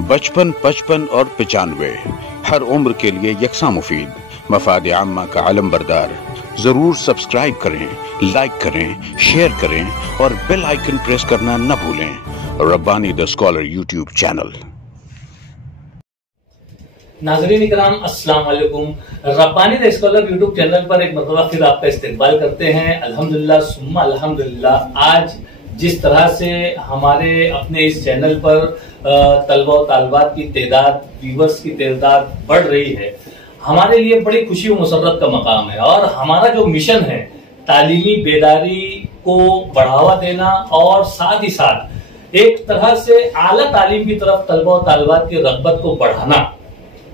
बचपन, 55 और 95 हर उम्र के लिए यकसा मुफीद, मफाद आम्मा का आलम बरदार। जरूर सब्सक्राइब करें, लाइक करें, शेयर करें और बेल आइकन प्रेस करना न भूलें। Rabbani the scholar YouTube channel. नाज़रीन इकराम, अस्सलाम वालेकुम। Rabbani the scholar YouTube channel पर एक मरतबा फिर आपका इस्तकबाल करते हैं। अल्हम्दुलिल्लाह सुम्मा अल्हम्दुलिल्लाह। आज जिस तरह से हमारे अपने इस चैनल पर तलबा और तालिबात की तादाद, व्यूअर्स की तादाद बढ़ रही है, हमारे लिए बड़ी खुशी और मुसर्रत का मकाम है। और हमारा जो मिशन है तालीमी बेदारी को बढ़ावा देना और साथ ही साथ एक तरह से आला तालीम की तरफ तलबा और तालिबात की रग़बत को बढ़ाना,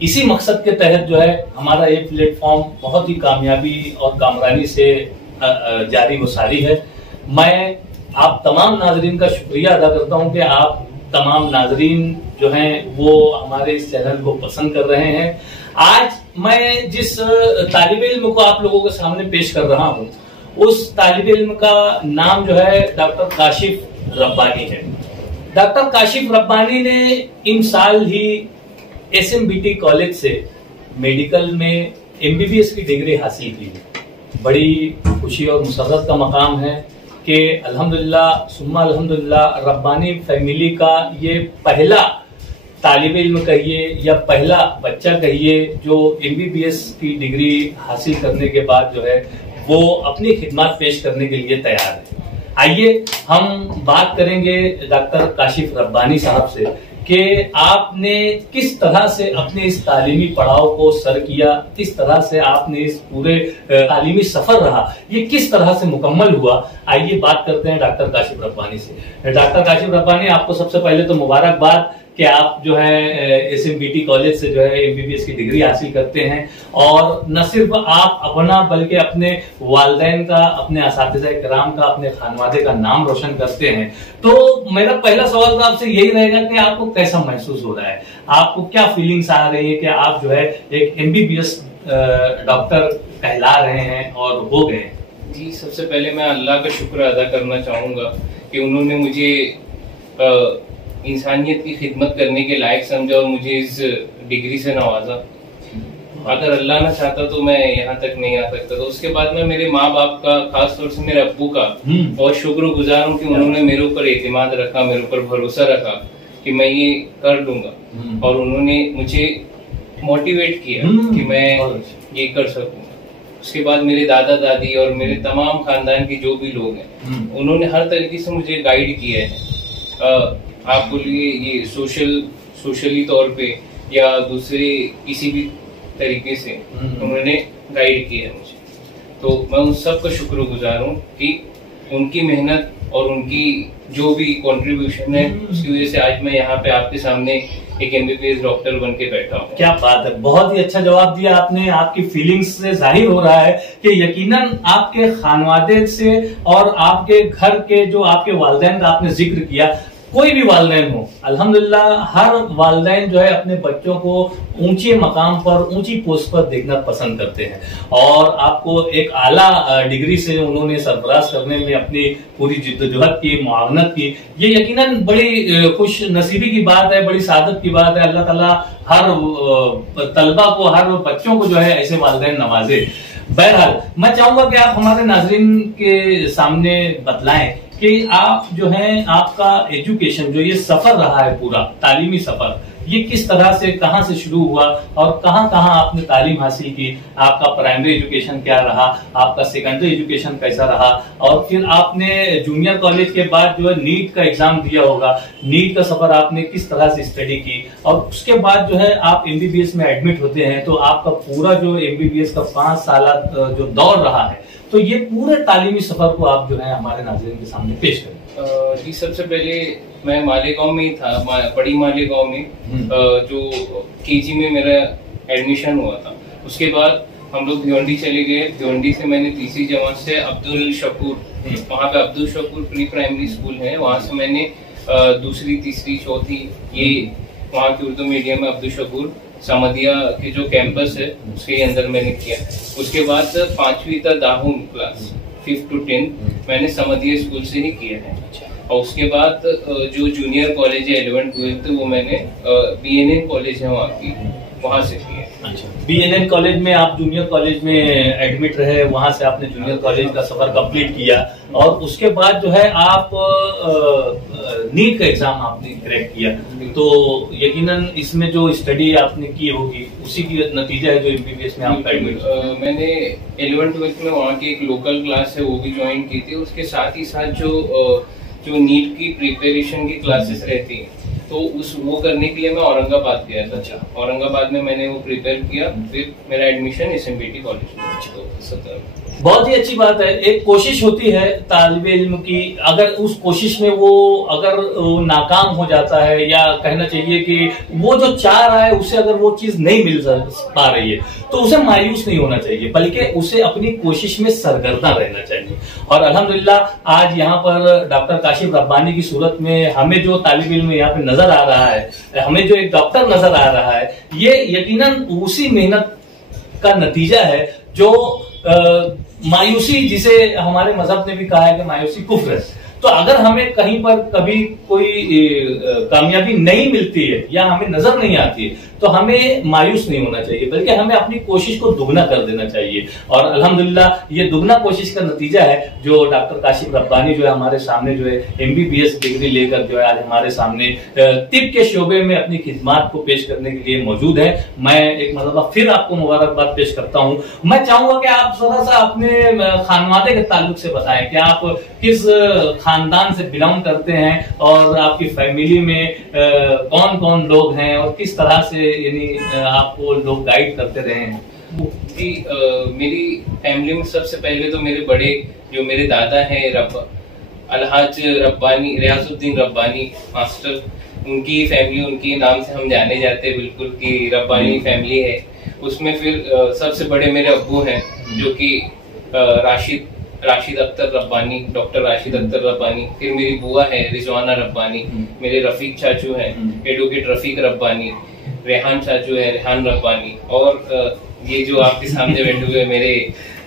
इसी मकसद के तहत जो है हमारा ये प्लेटफॉर्म बहुत ही कामयाबी और कामरानी से जारी व सारी है। मैं आप तमाम नाजरीन का शुक्रिया अदा करता हूं कि आप तमाम नाजरीन जो हैं वो हमारे इस चैनल को पसंद कर रहे हैं। आज मैं जिस तालिब इल्म को आप लोगों के सामने पेश कर रहा हूं, उस तालिब इल्म का नाम जो है डॉक्टर काशिफ रब्बानी है। डॉक्टर काशिफ रब्बानी ने इन साल ही SMBT कॉलेज से मेडिकल में MBBS की डिग्री हासिल की। बड़ी खुशी और मुसर्रत का मकाम है कि अल्हम्दुलिल्लाह सुम्मा अल्हम्दुलिल्लाह रब्बानी फैमिली का ये पहला तालिब इल्म कहिए या पहला बच्चा कहिए जो MBBS की डिग्री हासिल करने के बाद जो है वो अपनी खिदमत पेश करने के लिए तैयार है। आइए हम बात करेंगे डॉक्टर काशिफ रब्बानी साहब से कि आपने किस तरह से अपने इस तालीमी पड़ाव को सर किया, किस तरह से आपने इस पूरे तालीमी सफर रहा, ये किस तरह से मुकम्मल हुआ। आइए बात करते हैं डॉक्टर काशिफ रब्बानी से। डॉक्टर काशिफ रब्बानी, आपको सबसे पहले तो मुबारकबाद कि आप जो है SMBT कॉलेज से जो है MBBS की डिग्री हासिल करते हैं और न सिर्फ आप अपना बल्कि अपने वालिदैन का, अपने असातिज़ा किराम का, अपने खानवादे का नाम रोशन करते हैं। तो मेरा पहला सवाल तो आपसे यही रहेगा कि आपको कैसा महसूस हो रहा है, आपको क्या फीलिंग्स आ रही है कि आप जो है एक MBBS डॉक्टर कहला रहे हैं और हो गए? जी, सबसे पहले मैं अल्लाह का शुक्र अदा करना चाहूँगा कि उन्होंने मुझे इंसानियत की खिदमत करने के लायक समझा और मुझे इस डिग्री से नवाजा। अगर अल्लाह ना चाहता तो मैं यहाँ तक नहीं आ सकता। तो उसके बाद मैं मेरे माँ बाप का, खास तौर से मेरे अब्बू का बहुत शुक्रगुजार हूँ कि उन्होंने मेरे ऊपर एतमाद रखा, मेरे ऊपर भरोसा रखा कि मैं ये कर लूंगा और उन्होंने मुझे मोटिवेट किया कि मैं ये कर सकूंगा। उसके बाद मेरे दादा दादी और मेरे तमाम खानदान के जो भी लोग हैं, उन्होंने हर तरीके से मुझे गाइड किया है। आप बोलिए ये सोशली तौर पे या दूसरे किसी भी तरीके से उन्होंने गाइड किया है मुझे। तो मैं उन सब का शुक्रगुजार हूँ कि उनकी मेहनत और उनकी जो भी कंट्रीब्यूशन है उसकी वजह से आज मैं यहाँ पे आपके सामने एक MBBS डॉक्टर बन के बैठा हूँ। क्या बात है, बहुत ही अच्छा जवाब दिया आपने। आपकी फीलिंग्स से जाहिर हो रहा है कि यकीनन आपके खानवादे से और आपके घर के जो आपके वालिदैन का आपने जिक्र किया, कोई भी वालिदैन हो, अल्हम्दुलिल्लाह हर वालिदैन जो है अपने बच्चों को ऊंचे मकाम पर, ऊंची पोस्ट पर देखना पसंद करते हैं। और आपको एक आला डिग्री से उन्होंने सरफराज करने में अपनी पूरी जिद्दोजहद की, मुआवनत की, ये यकीनन बड़ी खुश नसीबी की बात है, बड़ी सादत की बात है। अल्लाह ताला हर तलबा को, हर बच्चों को जो है ऐसे वालिदैन नवाजे। बहरहाल मैं चाहूंगा कि आप हमारे नाजरीन के सामने बतलाएं कि आप जो है आपका एजुकेशन जो ये सफर रहा है, पूरा तालीमी सफर, ये किस तरह से, कहां से शुरू हुआ और कहां कहां आपने तालीम हासिल की। आपका प्राइमरी एजुकेशन क्या रहा, आपका सेकेंडरी एजुकेशन कैसा रहा, और फिर आपने जूनियर कॉलेज के बाद जो है नीट का एग्जाम दिया होगा, नीट का सफर आपने किस तरह से स्टडी की, और उसके बाद जो है आप MBBS में एडमिट होते हैं। तो आपका पूरा जो MBBS का 5 साल जो दौर रहा है, तो ये पूरे तालीमी सफर को आप जो है हमारे नाज़रीन के सामने पेश करें। जी, सबसे पहले मैं मालेगांव में ही था, बड़ी मालेगांव में जो KG में मेरा एडमिशन हुआ था। उसके बाद हम लोग भिवंडी चले गए। भिवंडी से मैंने तीसरी जमात से अब्दुल शकूर, वहाँ पे Abdul Shakoor pre primary school है, वहाँ से मैंने दूसरी, तीसरी, चौथी ये वहाँ की उर्दू मीडियम में अब्दुल शकूर समदिया के जो कैंपस है उसके अंदर मैंने किया। उसके बाद 5वीं तक दाहून क्लास 5th to 10th मैंने समदिया स्कूल से ही किया है। और उसके बाद जो जूनियर कॉलेज है 11th-12th वो मैंने BNN कॉलेज है वहाँ से किया। अच्छा, BNN कॉलेज में आप जूनियर कॉलेज में एडमिट रहे, वहां से आपने जूनियर कॉलेज का सफर कंप्लीट किया और उसके बाद जो है आप नीट का एग्जाम आपने क्रैक किया। तो यकीनन इसमें जो स्टडी आपने की होगी उसी की नतीजा है जो MBBS में आप एडमिट। मैंने 11th-12th में वहाँ की एक लोकल क्लास है वो भी ज्वाइन की थी। उसके साथ ही साथ जो नीट की प्रिपरेशन की क्लासेस रहती है तो वो करने के लिए मैं औरंगाबाद गया था। अच्छा, औरंगाबाद में मैंने वो प्रिपेयर किया, फिर मेरा एडमिशन SMBT कॉलेज में। तो 17 बहुत ही अच्छी बात है। एक कोशिश होती है तालिबे इल्म की, अगर उस कोशिश में वो अगर नाकाम हो जाता है या कहना चाहिए कि वो जो चाह रहा है उसे अगर वो चीज नहीं मिल पा रही है तो उसे मायूस नहीं होना चाहिए, बल्कि उसे अपनी कोशिश में सरगर्दा रहना चाहिए। और अल्हम्दुलिल्लाह आज यहाँ पर डॉक्टर काशिफ रब्बानी की सूरत में हमें जो तालिबे इल्म यहाँ पे नजर आ रहा है, हमें जो एक डॉक्टर नजर आ रहा है, ये यकीनन उसी मेहनत का नतीजा है जो मायूसी, जिसे हमारे मजहब ने भी कहा है कि मायूसी कुफ्र है। तो अगर हमें कहीं पर कभी कोई कामयाबी नहीं मिलती है या हमें नजर नहीं आती है तो हमें मायूस नहीं होना चाहिए, बल्कि हमें अपनी कोशिश को दुगना कर देना चाहिए। और अल्हम्दुलिल्लाह ये दुगना कोशिश का नतीजा है जो डॉक्टर काशिफ रब्बानी जो है हमारे सामने जो है MBBS डिग्री लेकर जो है आज हमारे सामने तिब के शोबे में अपनी खिदमात को पेश करने के लिए मौजूद है। मैं एक मरतबा फिर आपको मुबारकबाद पेश करता हूँ। मैं चाहूंगा कि आप थोड़ा सा अपने खानवादे के ताल्लुक से बताएं कि आप किस खानदान से बिलोंग करते हैं और आपकी फैमिली में कौन कौन लोग हैं और किस तरह से यानी आपको लोग गाइड करते रहे हैं। जी, मेरी फैमिली में सबसे पहले तो मेरे बड़े जो मेरे दादा हैं अलहाज रब्बानी, रियाजुद्दीन रब्बानी मास्टर, उनकी फैमिली उनके नाम से हम जाने जाते हैं बिल्कुल कि रब्बानी फैमिली है। उसमें फिर सबसे बड़े मेरे अब्बू हैं जो कि राशिद अख्तर रब्बानी, डॉक्टर राशिद अख्तर रब्बानी। फिर मेरी बुआ है रिजवाना रब्बानी, मेरे रफीक चाचू हैं एडवोकेट रफीक रब्बानी, रेहान चाचू है रेहान रब्बानी, और ये जो आपके सामने बैठे हुए मेरे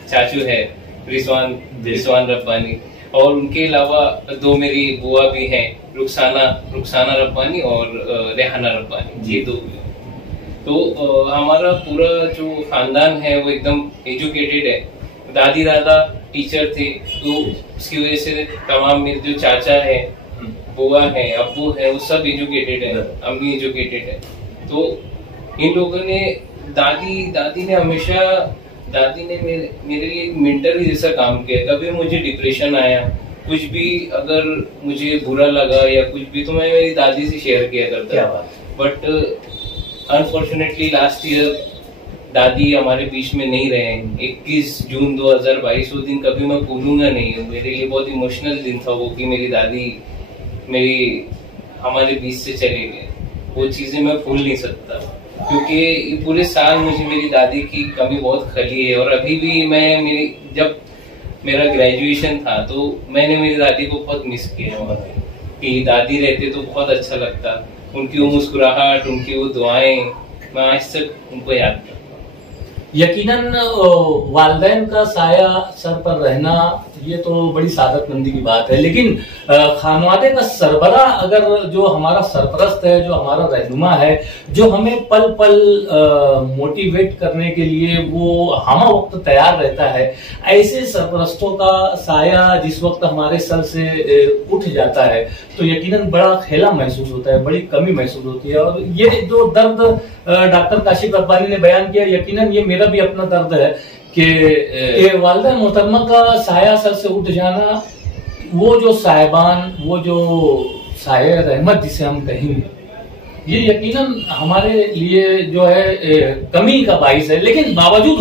चाचू है रिजवान रब्बानी। और उनके अलावा दो मेरी बुआ भी हैं, रुखसाना रब्बानी और रेहाना रब्बानी, ये दो। तो हमारा पूरा जो खानदान है वो एकदम एजुकेटेड है। दादी दादा टीचर थे तो उसकी वजह से तमाम मेरे जो चाचा है, बुआ है, अब्बू है, वो सब एजुकेटेड है, अम्मी एजुकेटेड है। तो इन लोगों ने दादी ने हमेशा मेरे लिए एक मेंटर जैसा काम किया। कभी मुझे डिप्रेशन आया, कुछ भी अगर मुझे बुरा लगा या कुछ भी, तो मैं मेरी दादी से शेयर किया करता। बट अनफॉर्चुनेटली लास्ट ईयर दादी हमारे बीच में नहीं रहे। 21 जून 2022 वो दिन कभी मैं भूलूंगा नहीं। मेरे लिए बहुत इमोशनल दिन था वो कि मेरी दादी हमारे बीच से चले गए। वो चीजें मैं भूल नहीं सकता क्योंकि पूरे साल मुझे मेरी दादी की कमी बहुत खली है। और अभी भी जब मेरा ग्रेजुएशन था तो मैंने मेरी दादी को बहुत मिस किया वहाँ पे, कि दादी रहते तो बहुत अच्छा लगता। उनकी वो मुस्कुराहट, उनकी वो दुआएं, मैं आज तक उनको याद करता हूँ। यकीनन वालिदैन का साया सर पर रहना ये तो बड़ी सादतमंदी की बात है, लेकिन खानवादे का सरबरा अगर जो हमारा सरपरस्त है, जो हमारा रहनुमा है, जो हमें पल पल मोटिवेट करने के लिए वो हम वक्त तैयार रहता है, ऐसे सरपरस्तों का साया जिस वक्त हमारे सर से उठ जाता है तो यकीनन बड़ा खेला महसूस होता है, बड़ी कमी महसूस होती है। और ये जो दर्द डॉक्टर काशिफ रब्बानी ने बयान किया, यकीनन ये मेरा भी अपना दर्द है कि वालिदा मोहतरमा का साया सर से उठ जाना, वो जो साहिबान, वो जो साये रहमत जिसे हम कहेंगे, ये यकीनन हमारे लिए जो है कमी का बाइस है। लेकिन बावजूद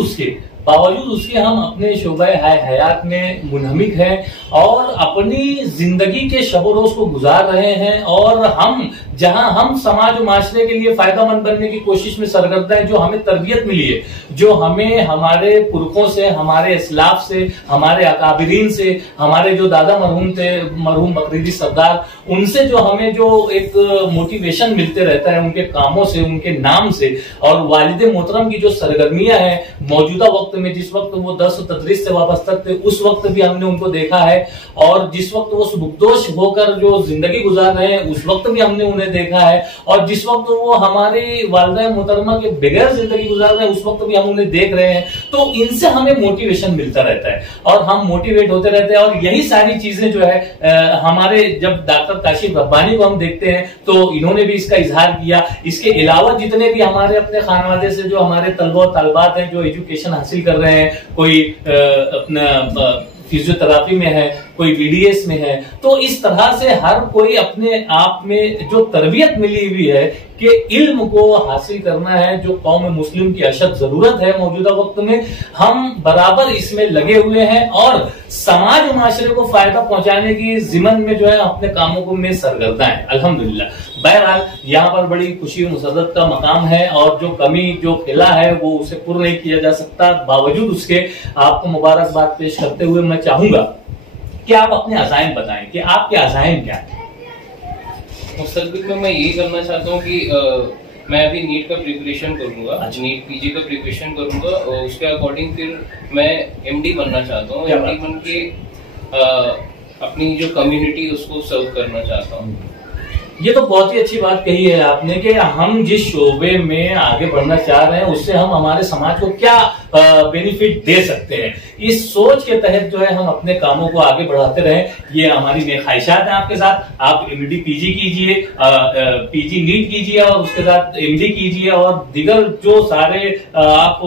उसके हम अपने शोबे हयात में मुनहमिक हैं और अपनी जिंदगी के शब रोज को गुजार रहे हैं। और हम जहां हम समाज और माशरे के लिए फायदामंद बनने की कोशिश में सरगर्द हैं, जो हमें तरबियत मिली है, जो हमें हमारे पुरखों से, हमारे इस्लाफ से, हमारे अकाबिरीन से, हमारे जो दादा मरहूम थे, मरहूम बकरीदी सरदार, उनसे जो हमें जो एक मोटिवेशन मिलते रहता है उनके कामों से, उनके नाम से, और वालिद मोहतरम की जो सरगर्मियां हैं मौजूदा वक्त में, जिस वक्त वो दर्स तदरीस से वाबस्ता थे, उस वक्त भी हमने उनको देखा है, और जिस वक्त वो सुबुकदोश होकर जो जिंदगी गुजार रहे हैं उस वक्त भी हमने उन्हें देखा है, और जिस वक्त वो हमारी वालिदा मोहतरमा के बगैर जिंदगी गुजार रहे हैं उस वक्त भी हम उन्हें देख रहे हैं। तो इनसे हमें मोटिवेशन मिलता रहता है और हम मोटिवेट होते रहते हैं, और यही सारी चीजें जो है हमारे जब डॉक्टर काशिफ रब्बानी को हम देखते हैं तो इन्होंने भी इसका इजहार किया। इसके अलावा जितने भी हमारे अपने खानवादे से जो हमारे तलबा और तालिबात हैं जो एजुकेशन हासिल कर रहे हैं, कोई अपना फिजियोथेरापी में है, कोई बीडीएस में है, तो इस तरह से हर कोई अपने आप में जो तरबियत मिली हुई है कि इल्म को हासिल करना है, जो कौम मुस्लिम की अशद जरूरत है मौजूदा वक्त में, हम बराबर इसमें लगे हुए हैं और समाज माशरे को फायदा पहुंचाने की जिम्मन में जो है अपने कामों को में सरगर्दा है अल्हम्दुलिल्लाह। बहरहाल यहाँ पर बड़ी खुशी मुसरत का मकाम है और जो कमी जो खिला है वो उसे पूर्ण नहीं किया जा सकता। बावजूद उसके आपको मुबारकबाद पेश करते हुए मैं चाहूंगा कि आप अपने अज़ाइम बताएं कि आपके अज़ाइम क्या है। मुस्तकबिल में मैं यही करना चाहता हूँ कि मैं अभी नीट का प्रिपरेशन करूंगा। अच्छा। नीट पीजी का प्रिपरेशन करूंगा और उसके अकॉर्डिंग फिर मैं एमडी बनना चाहता हूँ। एमडी बन के अपनी जो कम्युनिटी उसको सर्व करना चाहता हूँ। ये तो बहुत ही अच्छी बात कही है आपने कि हम जिस शोबे में आगे बढ़ना चाह रहे हैं उससे हम हमारे समाज को क्या बेनिफिट दे सकते हैं, इस सोच के तहत जो है हम अपने कामों को आगे बढ़ाते रहें। ये हमारी नेक ख्वाहिशात हैं आपके साथ। आप एमडी पीजी कीजिए, पीजी नीट कीजिए और उसके साथ एमडी कीजिए और दीगर जो सारे आप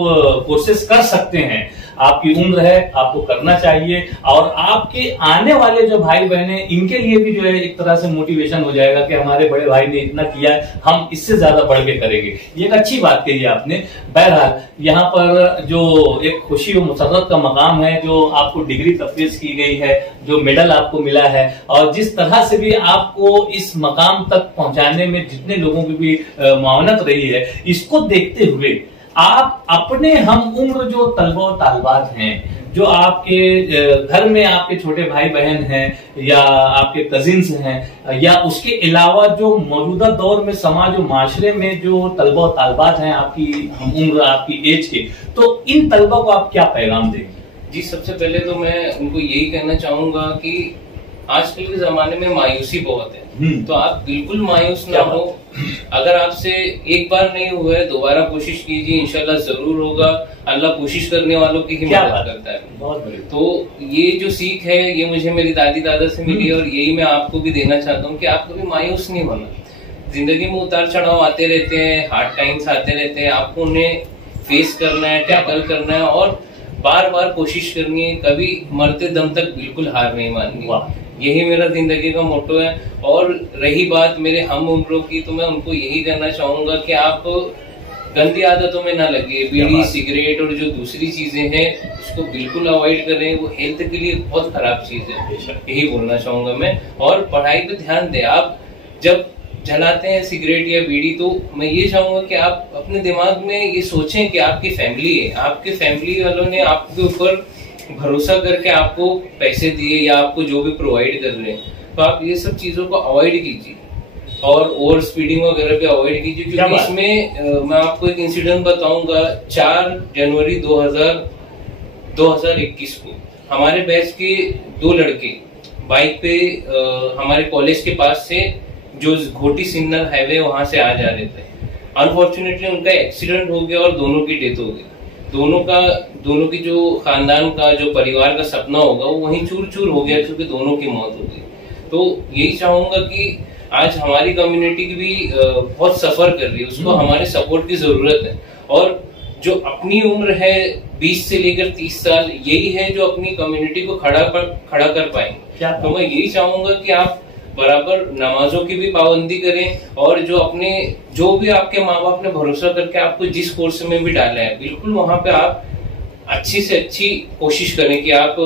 कोर्सेज कर सकते हैं। आपकी उम्र है, आपको करना चाहिए और आपके आने वाले जो भाई बहन हैं इनके लिए भी जो है एक तरह से मोटिवेशन हो जाएगा कि हमारे बड़े भाई ने इतना किया है, हम इससे ज्यादा बढ़ के करेंगे। ये एक अच्छी बात कही आपने। बहरहाल यहाँ पर जो एक खुशी और मुसर्रत का मकाम है, जो आपको डिग्री तफवीज की गई है, जो मेडल आपको मिला है और जिस तरह से भी आपको इस मकाम तक पहुंचाने में जितने लोगों की भी मुआवनत रही है, इसको देखते हुए आप अपने हम उम्र जो तलबा और तालिबात हैं, जो आपके घर में आपके छोटे भाई बहन हैं या आपके कजिन्स हैं, या उसके अलावा जो मौजूदा दौर में समाज और माशरे में जो तलबा और तालिबात हैं आपकी हम उम्र आपकी एज के, तो इन तलबा को आप क्या पैगाम देंगे? जी, सबसे पहले तो मैं उनको यही कहना चाहूंगा कि आजकल के जमाने में मायूसी बहुत है, तो आप बिल्कुल मायूस ना हो। अगर आपसे एक बार नहीं हुआ है, दोबारा कोशिश कीजिए, इंशाल्लाह जरूर होगा। अल्लाह कोशिश करने वालों की ही मदद करता है। बहुत बढ़िया। तो ये जो सीख है ये मुझे मेरी दादी दादा से मिली और यही मैं आपको भी देना चाहता हूँ कि आप कभी मायूस नहीं होना। जिंदगी में उतार चढ़ाव आते रहते हैं, हार्ड टाइम्स आते रहते हैं, आपको उन्हें फेस करना है, टैकल करना है और बार बार कोशिश करनी है। कभी मरते दम तक बिल्कुल हार नहीं माननी। यही मेरा जिंदगी का मोटो है। और रही बात मेरे हम उम्रों की, तो मैं उनको यही कहना चाहूंगा कि आप गंदी आदतों में ना लगे। बीड़ी, सिगरेट और जो दूसरी चीजें हैं उसको बिल्कुल अवॉइड करें, वो हेल्थ के लिए बहुत खराब चीज है। यही बोलना चाहूंगा मैं। और पढ़ाई पे ध्यान दें। आप जब जलाते हैं सिगरेट या बीड़ी, तो मैं ये चाहूंगा कि आप अपने दिमाग में ये सोचें कि आपकी फैमिली है, आपके फैमिली वालों ने आपके ऊपर भरोसा करके आपको पैसे दिए या आपको जो भी प्रोवाइड कर रहे हैं, तो आप ये सब चीजों को अवॉइड कीजिए और ओवर स्पीडिंग वगैरह भी अवॉइड कीजिए। क्योंकि इसमें मैं आपको एक इंसिडेंट बताऊंगा। 4 जनवरी 2021 को हमारे बैच के 2 लड़के बाइक पे हमारे कॉलेज के पास से जो घोटी सिन्नर हाईवे वहां से आ जा रहे थे। अनफॉर्चुनेटली उनका एक्सीडेंट हो गया और दोनों की डेथ हो गई। दोनों की जो खानदान का जो परिवार का सपना होगा वो वहीं चूर चूर हो गया, क्योंकि दोनों की मौत हो गई। तो यही चाहूंगा कि आज हमारी कम्युनिटी की भी बहुत सफर कर रही है, उसको हमारे सपोर्ट की जरूरत है। और जो अपनी उम्र है 20 से लेकर 30 साल, यही है जो अपनी कम्युनिटी को खड़ा कर पाएंगे। तो मैं यही चाहूंगा कि आप बराबर नमाजों की भी पाबंदी करें और जो भी आपके माँ बाप ने भरोसा करके आपको जिस कोर्स में भी डाला है, बिल्कुल वहां पे आप अच्छी से अच्छी कोशिश करें कि आप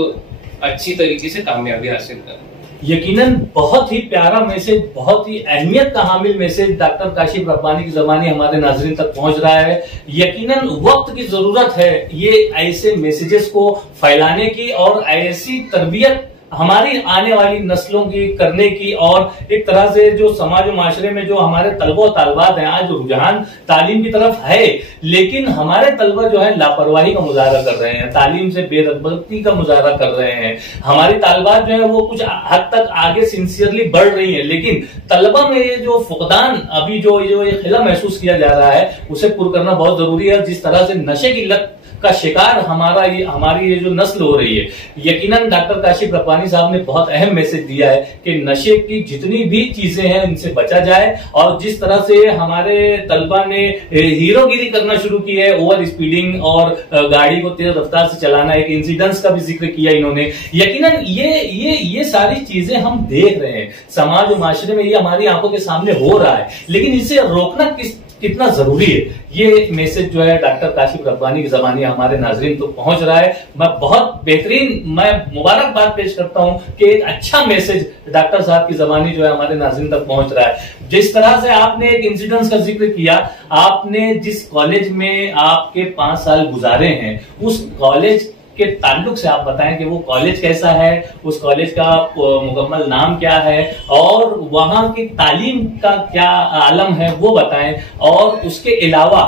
अच्छी तरीके से कामयाबी हासिल करें। यकीनन बहुत ही प्यारा मैसेज, बहुत ही अहमियत का हामिल मैसेज डॉक्टर काशिफ रब्बानी की ज़बानी हमारे नाज़रीन तक पहुंच रहा है। यकीनन वक्त की जरूरत है ये ऐसे मैसेजेस को फैलाने की और ऐसी तरबियत हमारी आने वाली नस्लों की करने की, और एक तरह से जो समाज और माशरे में जो हमारे तलबा तालबात हैं, आज रुझान तालीम की तरफ है, लेकिन हमारे तलबा जो है लापरवाही का मुजाहरा कर रहे हैं, तालीम से बेरगबती का मुजाहरा कर रहे हैं। हमारी तालबात जो है वो कुछ हद तक आगे सिंसियरली बढ़ रही है, लेकिन तलबा में ये जो फुकदान अभी जो ये खिला महसूस किया जा रहा है, उसे पूरा करना बहुत जरूरी है। जिस तरह से नशे की लत का शिकार हमारी ये जो नस्ल हो रही है, यकीनन डॉक्टर काशिफ रब्बानी साहब ने बहुत अहम मैसेज दिया है कि नशे की जितनी भी चीजें हैं उनसे बचा जाए। और जिस तरह से हमारे तलबा ने हीरोगिरी करना शुरू की है, ओवर स्पीडिंग और गाड़ी को तेज रफ्तार से चलाना, एक इंसिडेंट्स का भी जिक्र किया इन्होंने, यकीनन ये सारी चीजें हम देख रहे हैं समाज और माशरे में, ये हमारी आंखों के सामने हो रहा है, लेकिन इसे रोकना कितना जरूरी है, ये मैसेज जो है डॉक्टर काशिफ रब्बानी की ज़बानी हमारे नाजरीन तो पहुंच रहा है। मैं बहुत बेहतरीन, मैं मुबारकबाद पेश करता हूं कि एक अच्छा मैसेज डॉक्टर साहब की ज़बानी जो है हमारे नाजरीन तक पहुंच रहा है। जिस तरह से आपने एक इंसिडेंस का जिक्र किया, आपने जिस कॉलेज में आपके 5 साल गुजारे हैं, उस कॉलेज के ताल्लुक से आप बताएं कि वो कॉलेज कैसा है, उस कॉलेज का मुकम्मल नाम क्या है, और वहां की तालीम का क्या आलम है वो बताएं। और उसके अलावा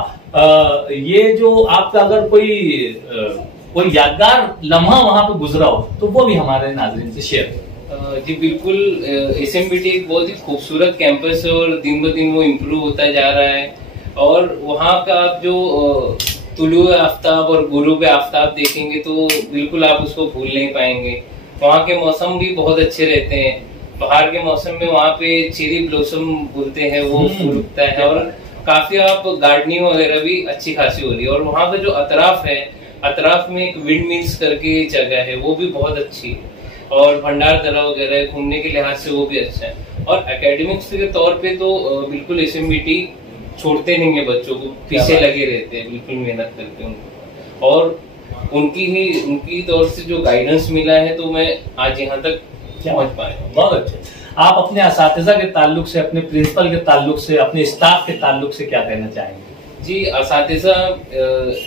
ये जो आपका अगर कोई यादगार लम्हा वहां पे गुजरा हो तो वो भी हमारे नाज़रीन से शेयर करें। जी बिल्कुल, SMBT एक बहुत ही खूबसूरत कैंपस है और दिन ब दिन वो इम्प्रूव होता जा रहा है। और वहाँ का आप जो तुलुए आफ्ताब और गुरूबे आफ्ताब देखेंगे तो बिल्कुल आप उसको भूल नहीं पाएंगे। वहाँ के मौसम भी बहुत अच्छे रहते हैं। बाहर के मौसम में वहाँ पे चेरी ब्लॉसम बोलते हैं, वो फूल उगता है, और काफी आप गार्डनिंग वगैरह भी अच्छी खासी हो रही है। और वहाँ का जो अतराफ है, अतराफ में एक विंड मिल्स करके जगह है, वो भी बहुत अच्छी है, और भंडार दरा वगैरह घूमने के लिहाज से वो भी अच्छा है। और एकेडमिक्स के तौर पे तो बिल्कुल SMBT छोड़ते नहीं है, बच्चों को पीछे लगे रहते हैं, बिल्कुल मेहनत करते हैं उनको। और उनकी तौर से जो गाइडेंस मिला है तो मैं आज यहाँ तक पहुँच पाया। बहुत अच्छे। आप अपने असातिज़ा के ताल्लुक से, अपने प्रिंसिपल के ताल्लुक से, अपने स्टाफ के ताल्लुक से क्या कहना चाहेंगे? जी, असातिज़ा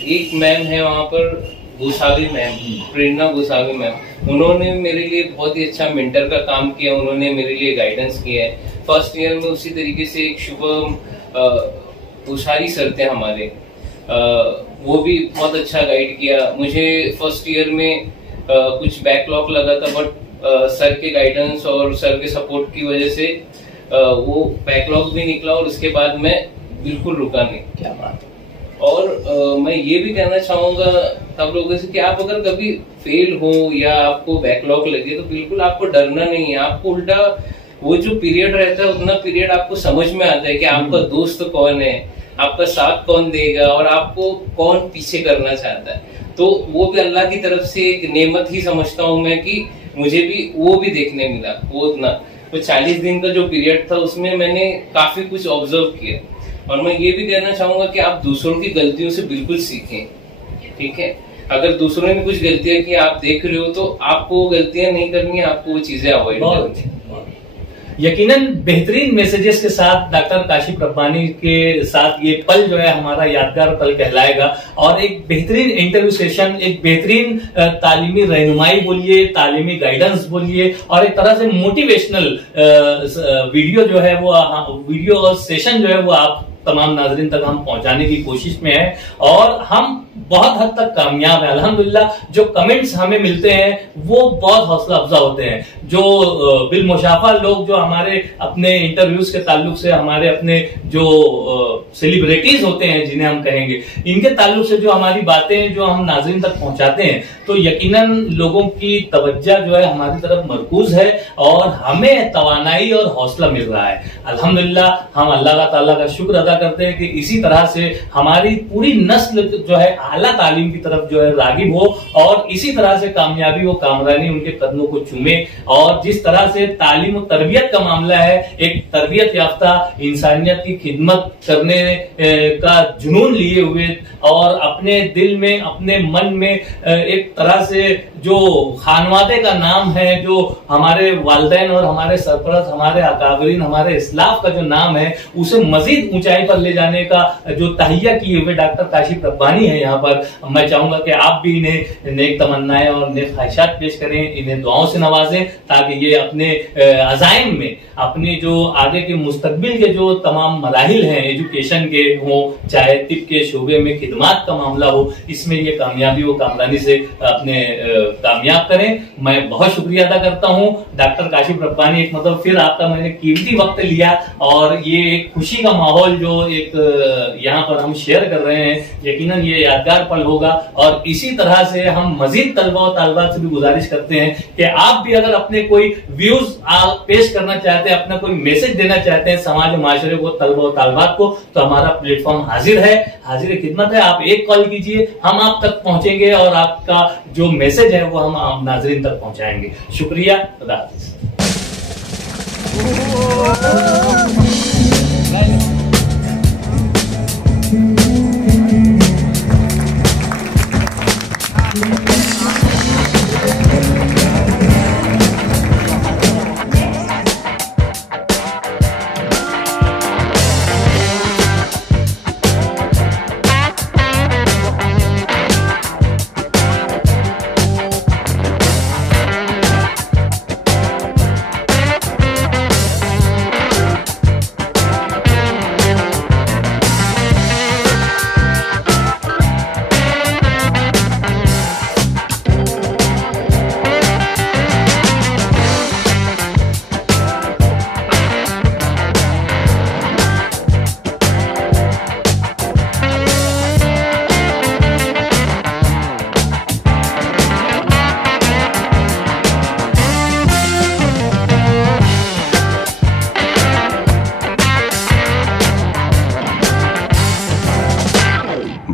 एक मैम है वहाँ पर, गोसावी मैम, प्रेरणा गोसावी मैम, उन्होंने मेरे लिए बहुत ही अच्छा मेंटर का काम किया, उन्होंने मेरे लिए गाइडेंस किया है। फर्स्ट ईयर में उसी तरीके से एक शुभम उशारी सर थे हमारे, वो भी बहुत अच्छा गाइड किया मुझे। फर्स्ट ईयर में कुछ बैकलॉग लगा था, बट सर के गाइडेंस और सर के सपोर्ट की वजह से वो बैकलॉग भी निकला और उसके बाद मैं बिल्कुल रुका नहीं। क्या बात। और मैं ये भी कहना चाहूंगा सब लोगों से कि आप अगर कभी फेल हो या आपको बैकलॉग लगे तो बिल्कुल आपको डरना नहीं है। आपको उल्टा वो जो पीरियड रहता है उतना पीरियड आपको समझ में आता है कि आपका दोस्त कौन है, आपका साथ कौन देगा और आपको कौन पीछे करना चाहता है। तो वो भी अल्लाह की तरफ से एक नेमत ही समझता हूँ मैं कि मुझे भी वो भी देखने मिला। वो उतना 40 दिन का जो पीरियड था उसमें मैंने काफी कुछ ऑब्जर्व किया। और मैं ये भी कहना चाहूंगा कि आप दूसरों की गलतियों से बिल्कुल सीखें, ठीक है। अगर दूसरों ने कुछ गलतियां की आप देख रहे हो तो आपको वो गलतियां नहीं करनी है, आपको वो चीजें अवॉइड करनी है। यकीनन बेहतरीन मैसेजेस के साथ डॉक्टर काशिफ रब्बानी के साथ ये पल जो है हमारा यादगार पल कहलाएगा। और एक बेहतरीन इंटरव्यू सेशन, एक बेहतरीन तालीमी रहनुमाई बोलिए, तालीमी गाइडेंस बोलिए, और एक तरह से मोटिवेशनल वीडियो जो है वो वीडियो और सेशन जो है वो आप तमाम नाजरीन तक हम पहुंचाने की कोशिश में है। और हम बहुत हद तक कामयाब है अल्हम्दुलिल्लाह। जो कमेंट्स हमें मिलते हैं वो बहुत हौसला अफजा होते हैं। जो बिलमुशाफा लोग जो हमारे अपने इंटरव्यूज के ताल्लुक से, हमारे अपने जो सेलिब्रिटीज होते हैं जिन्हें हम कहेंगे, इनके ताल्लुक से जो हमारी बातें जो हम नाजरीन तक पहुंचाते हैं, तो यकीनन लोगों की तवज्जो जो है हमारी तरफ मरकूज है और हमें तवानाई और हौसला मिल रहा है। अल्हम्दुलिल्लाह हम अल्लाह ताला का शुक्र अदा करते हैं कि इसी तरह से हमारी पूरी नस्ल जो है आला तालीम की तरफ जो है रागिब हो और इसी तरह से कामयाबी व कामरानी उनके कदमों को चूमे। और जिस तरह से तालीम और तरबियत का मामला है, एक तरबियत याफ्ता इंसानियत की खिदमत करने का जुनून लिए हुए और अपने दिल में, अपने मन में एक तरह से जो खानवादे का नाम है, जो हमारे वालिदैन और हमारे सरपरस्त, हमारे अकाबरीन, हमारे इस्लाफ का जो नाम है, उसे मजीद ऊंचाई ऊंचाई पर ले जाने का जो तहिया किए हुए डॉक्टर काशिफ रब्बानी है यहाँ पर, मैं चाहूंगा कि आप भी इन्हें नेक तमन्नाएं और नेक ख्वाहिशात पेश करें, इन्हें दुआओं से नवाजें, ताकि ये अपने अज़ाइम में अपने जो आगे के मुस्तकबिल के जो तमाम मराहिल हैं एजुकेशन के हो, चाहे तिब के शोबे में खिदमात का मामला हो, इसमें ये कामयाबी व कामरानी से अपने कामयाब करें। मैं बहुत शुक्रिया अदा करता हूँ डॉक्टर काशिफ रब्बानी, एक मतलब फिर आपका मैंने कीमती वक्त लिया और ये एक खुशी का माहौल जो एक यहाँ पर हम शेयर कर रहे हैं, यकीनन ये यादगार पल होगा। और इसी तरह से हम मजीद तलबा और तालिबात से भी गुजारिश करते हैं कि आप भी अगर अपने कोई व्यूज पेश करना चाहते हैं, अपना कोई मैसेज देना चाहते हैं समाज माशरे को, तलबा और तालिबात को, तो हमारा प्लेटफॉर्म हाजिर है, हाजिर खिदमत है। आप एक कॉल कीजिए, हम आप तक पहुंचेंगे और आपका जो मैसेज है वो हम नाजरीन तक पहुंचाएंगे। शुक्रिया, खुदा हाफिज़।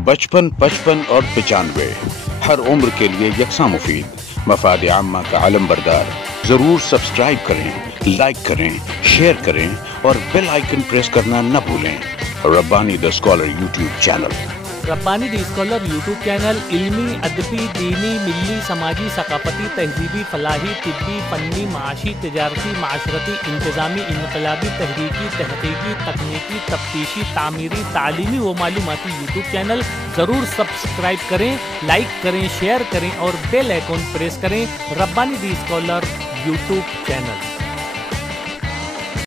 बचपन, 55 और 95 हर उम्र के लिए यकसा मुफीद। मफाद आम्मा का आलम बरदार। जरूर सब्सक्राइब करें, लाइक करें, शेयर करें और बेल आइकन प्रेस करना न भूलें। Rabbani the scholar YouTube channel. Rabbani the scholar YouTube channel इल्मी, अदबी, दीनी, मिल्ली, समाजी, सकाफती, तहजीबी, फलाही, तिब्बी, फन्नी, माशी, तजारती, माशरती, इंतज़ामी, इनकलाबी, तहरीकी, तहकीकी, तकनीकी, तफ्तीशी, तामीरी, तालीमी व मालूमाती यूट्यूब चैनल। ज़रूर सब्सक्राइब करें, लाइक करें, शेयर करें और बेल आइकन प्रेस करें। Rabbani the scholar YouTube channel.